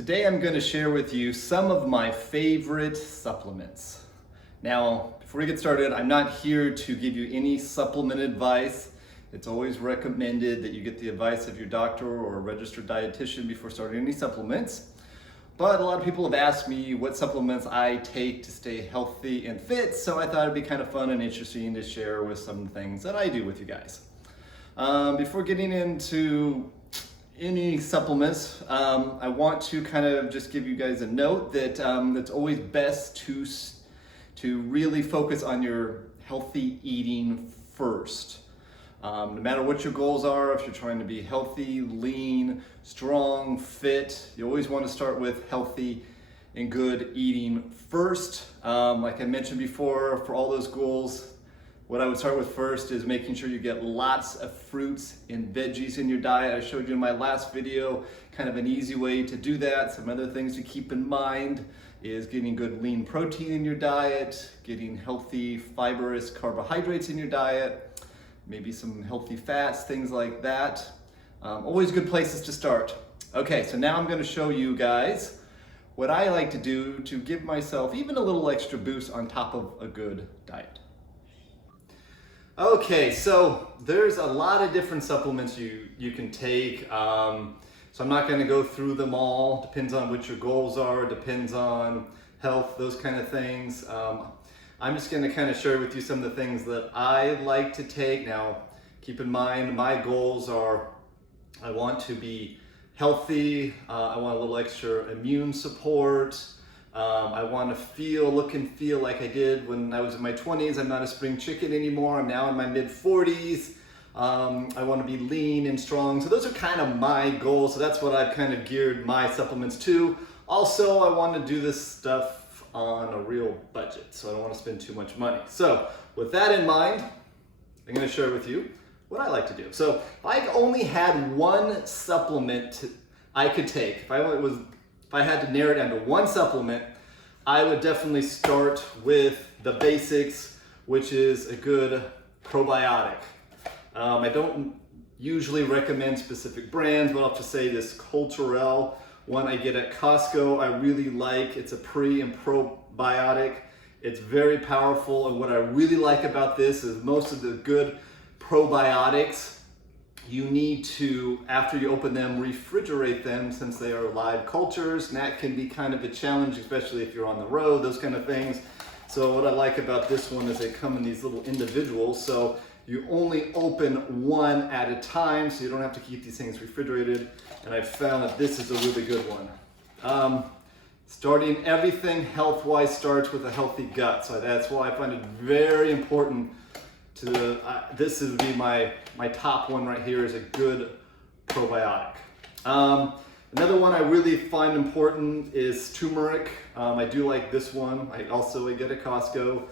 Today I'm going to share with you some of my favorite supplements. Now, before we get started, I'm not here to give you any supplement advice. It's always recommended that you get the advice of your doctor or a registered dietitian before starting any supplements. But a lot of people have asked me what supplements I take to stay healthy and fit, so I thought it'd be kind of fun and interesting to share with some things that I do with you guys. Before getting into any supplements, I want to kind of just give you guys a note that it's always best to really focus on your healthy eating first. No matter what your goals are, if you're trying to be healthy, lean, strong, fit, you always want to start with healthy and good eating first. Like I mentioned before, for all those goals, what I would start with first is making sure you get lots of fruits and veggies in your diet. I showed you in my last video kind of an easy way to do that. Some other things to keep in mind is getting good lean protein in your diet, getting healthy fibrous carbohydrates in your diet, maybe some healthy fats, things like that. Always good places to start. Okay, so now I'm going to show you guys what I like to do to give myself even a little extra boost on top of a good diet. Okay, so there's a lot of different supplements you can take. So I'm not going to go through them all. Depends on what your goals are, depends on health, those kind of things. I'm just going to kind of share with you some of the things that I like to take. Now, keep in mind, my goals are I want to be healthy, I want a little extra immune support, I want to look and feel like I did when I was in my 20s. I'm not a spring chicken anymore. I'm now in my mid 40s. I want to be lean and strong. So those are kind of my goals. So that's what I've kind of geared my supplements to. Also, I want to do this stuff on a real budget. So I don't want to spend too much money. So with that in mind, I'm going to share with you what I like to do. So if I only had one supplement I could take, if I had to narrow it down to one supplement, I would definitely start with the basics, which is a good probiotic. I don't usually recommend specific brands, but I'll just say this Culturelle one I get at Costco, I really like. It's a pre and probiotic. It's very powerful, and what I really like about this is most of the good probiotics, you need to, after you open them, refrigerate them since they are live cultures, and that can be kind of a challenge, especially if you're on the road, those kind of things. So what I like about this one is they come in these little individuals, so you only open one at a time, so you don't have to keep these things refrigerated, and I've found that this is a really good one. Starting everything health-wise starts with a healthy gut, so that's why I find it very important to, this would be my top one right here, is a good probiotic. Another one I really find important is turmeric. I do like this one. I get at Costco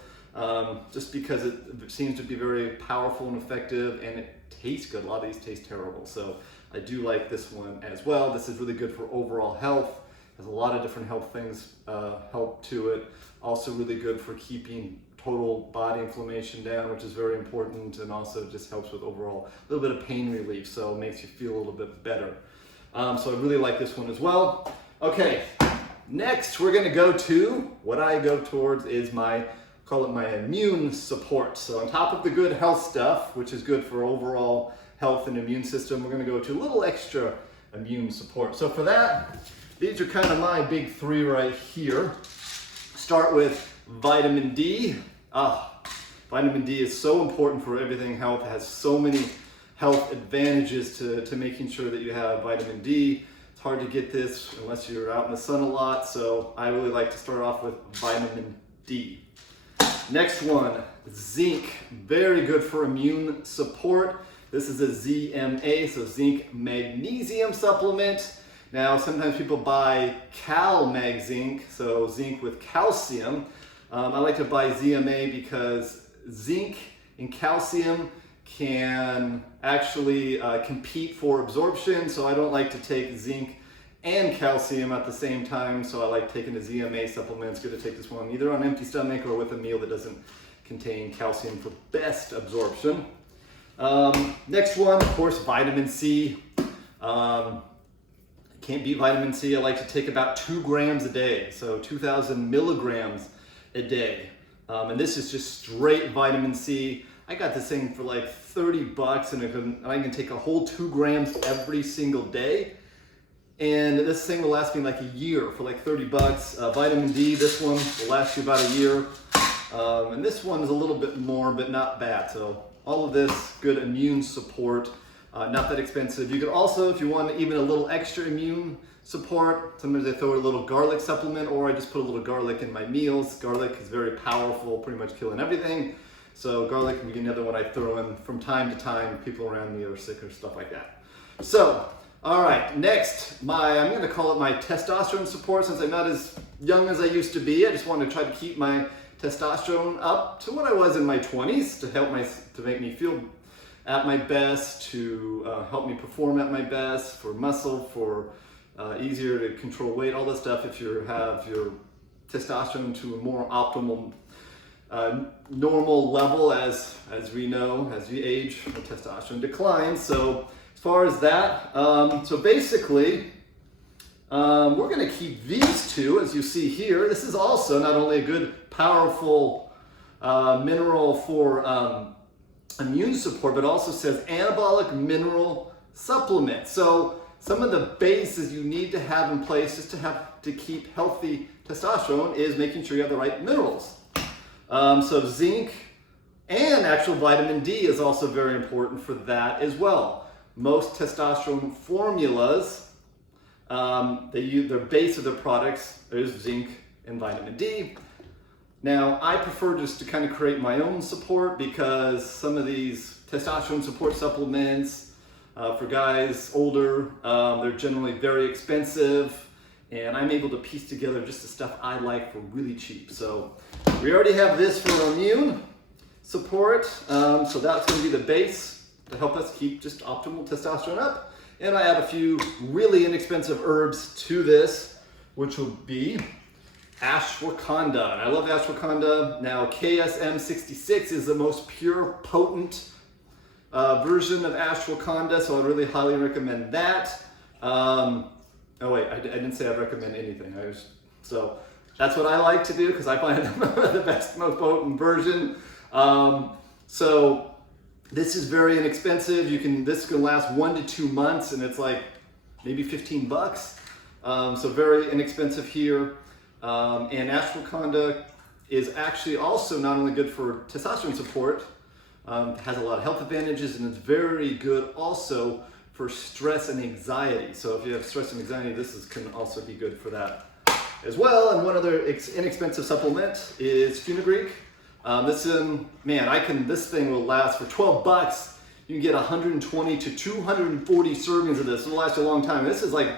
just because it seems to be very powerful and effective, and it tastes good. A lot of these taste terrible, so I do like this one as well. This is really good for overall health. Has a lot of different health things help to it. Also really good for keeping total body inflammation down, which is very important, and also just helps with overall a little bit of pain relief, so it makes you feel a little bit better. So I really like this one as well. Okay, next we're gonna go to, what I go towards is call it my immune support. So on top of the good health stuff, which is good for overall health and immune system, we're gonna go to a little extra immune support. So for that, these are kind of my big three right here. Start with vitamin D. Vitamin D is so important for everything health. It has so many health advantages to making sure that you have vitamin D. It's hard to get this unless you're out in the sun a lot, so I really like to start off with vitamin D. Next one, zinc. Very good for immune support. This is a ZMA, so zinc magnesium supplement. Now, sometimes people buy Cal-Mag zinc, so zinc with calcium. I like to buy ZMA because zinc and calcium can actually compete for absorption, so I don't like to take zinc and calcium at the same time, so I like taking the ZMA supplement. It's good to take this one either on an empty stomach or with a meal that doesn't contain calcium for best absorption. Next one, of course, vitamin C. can't beat vitamin C. I like to take about 2 grams a day, so 2,000 milligrams a day. And this is just straight vitamin C. I got this thing for like 30 bucks and I can take a whole 2 grams every single day. And this thing will last me like a year for like 30 bucks. Vitamin D, this one will last you about a year. And this one is a little bit more, but not bad. So all of this, good immune support, not that expensive. You could also, if you want even a little extra immune support, sometimes I throw a little garlic supplement, or I just put a little garlic in my meals. Garlic is very powerful, pretty much killing everything. So garlic can be another one I throw in from time to time if people around me are sick or stuff like that. So, all right, next, I'm gonna call it my testosterone support. Since I'm not as young as I used to be, I just want to try to keep my testosterone up to what I was in my 20s to make me feel at my best, to help me perform at my best, for muscle, for easier to control weight, all this stuff. If you have your testosterone to a more optimal normal level, as we know, as you age, the testosterone declines. So as far as that, so basically, we're going to keep these two, as you see here. This is also not only a good, powerful mineral for immune support, but also says anabolic mineral supplement. So some of the bases you need to have in place just to keep healthy testosterone is making sure you have the right minerals. So zinc and actual vitamin D is also very important for that as well. Most testosterone formulas, they use their base of their products is zinc and vitamin D. Now, I prefer just to kind of create my own support, because some of these testosterone support supplements for guys older, they're generally very expensive, and I'm able to piece together just the stuff I like for really cheap. So we already have this for immune support, so that's going to be the base to help us keep just optimal testosterone up. And I add a few really inexpensive herbs to this, which will be ashwagandha. And I love ashwagandha. Now, KSM66 is the most pure, potent version of ashwagandha, so I really highly recommend that. Oh wait, I didn't say I'd recommend anything. So that's what I like to do, because I find it the best, most potent version. So this is very inexpensive. This can last 1 to 2 months, and it's like maybe 15 bucks. So very inexpensive here. And ashwagandha is actually also not only good for testosterone support, has a lot of health advantages, and it's very good also for stress and anxiety. So if you have stress and anxiety, can also be good for that as well. And one other inexpensive supplement is fenugreek. This thing will last for 12 bucks. You can get 120 to 240 servings of this. It'll last you a long time. This is like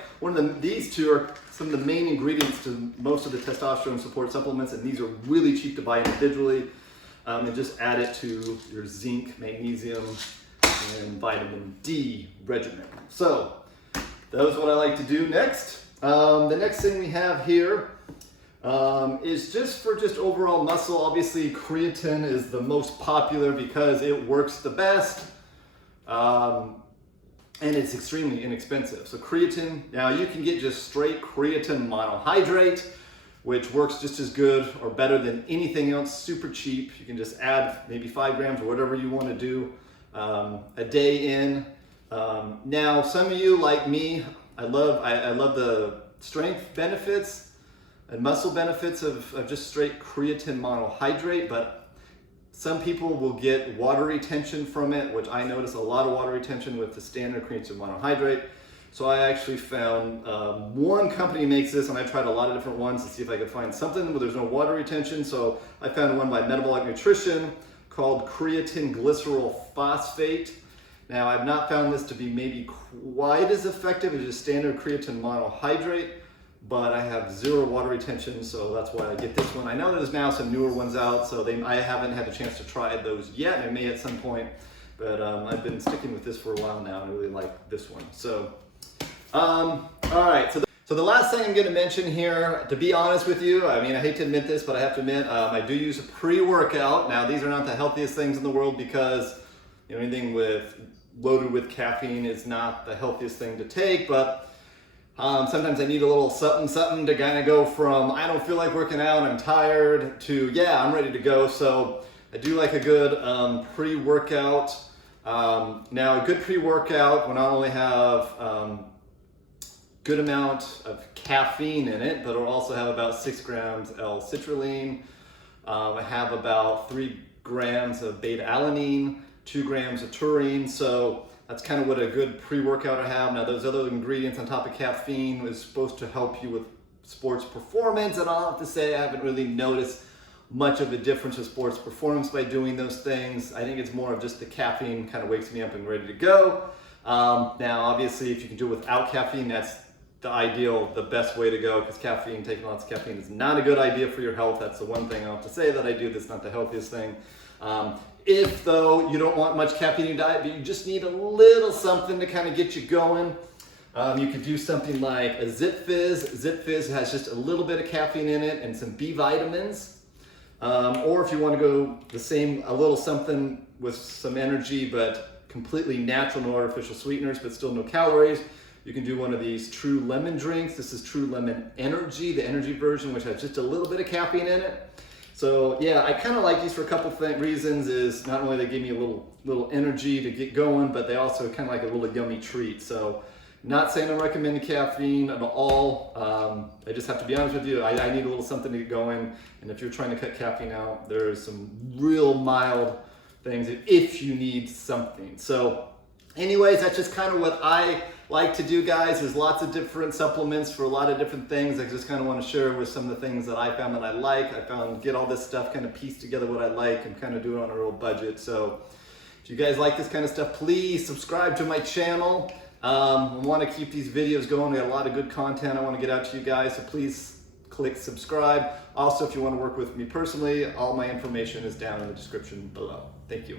these two are some of the main ingredients to most of the testosterone support supplements, and these are really cheap to buy individually. And just add it to your zinc, magnesium, and vitamin D regimen. So that was what I like to do next. The next thing we have here is just for overall muscle. Obviously, creatine is the most popular because it works the best. And it's extremely inexpensive. So creatine, now you can get just straight creatine monohydrate, which works just as good or better than anything else, super cheap. You can just add maybe 5 grams or whatever you want to do a day in. Now, some of you like me, I love the strength benefits and muscle benefits of just straight creatine monohydrate, but some people will get water retention from it, which I notice a lot of water retention with the standard creatine monohydrate. So I actually found one company makes this, and I tried a lot of different ones to see if I could find something where there's no water retention. So I found one by Metabolic Nutrition called creatine glycerol phosphate. Now, I've not found this to be maybe quite as effective as just standard creatine monohydrate, but I have 0 water retention, so that's why I get this one. I know there's now some newer ones out, so I haven't had a chance to try those yet. I may at some point, but I've been sticking with this for a while now, and I really like this one. So, all right. So the last thing I'm going to mention here, to be honest with you, I mean, I hate to admit this, but I have to admit, I do use a pre-workout. Now, these are not the healthiest things in the world, because anything loaded with caffeine is not the healthiest thing to take, but Sometimes I need a little something to kind of go from I don't feel like working out, I'm tired, to yeah, I'm ready to go. So I do like a good pre-workout. Now a good pre-workout will not only have good amount of caffeine in it, but it'll also have about 6 grams L-citrulline. I have about 3 grams of beta-alanine, 2 grams of taurine. So that's kind of what a good pre-workout I have. Now those other ingredients on top of caffeine is supposed to help you with sports performance, and I'll have to say I haven't really noticed much of a difference with sports performance by doing those things. I think it's more of just the caffeine kind of wakes me up and ready to go. Now obviously if you can do it without caffeine, that's the ideal, the best way to go, because caffeine, taking lots of caffeine is not a good idea for your health. That's the one thing I'll have to say that I do that's not the healthiest thing. If though you don't want much caffeine in your diet, but you just need a little something to kind of get you going, you could do something like a Zip Fizz. Zip Fizz has just a little bit of caffeine in it and some B vitamins. Or if you want to go the same, a little something with some energy, but completely natural, no artificial sweeteners, but still no calories, you can do one of these True Lemon drinks. This is True Lemon Energy, the energy version, which has just a little bit of caffeine in it. So yeah, I kind of like these for a couple reasons. Is not only they give me a little energy to get going, but they also kind of like a little yummy treat. So not saying I'm recommending caffeine at all. I just have to be honest with you. I need a little something to get going. And if you're trying to cut caffeine out, there's some real mild things if you need something. So anyways, that's just kind of what I like to do, guys. There's lots of different supplements for a lot of different things. I just kind of want to share with some of the things that I found that I like. I found get all this stuff kind of pieced together what I like and kind of do it on a real budget. So if you guys like this kind of stuff, please subscribe to my channel. I want to keep these videos going. We got a lot of good content I want to get out to you guys, so please click subscribe. Also, if you want to work with me personally, all my information is down in the description below. Thank you.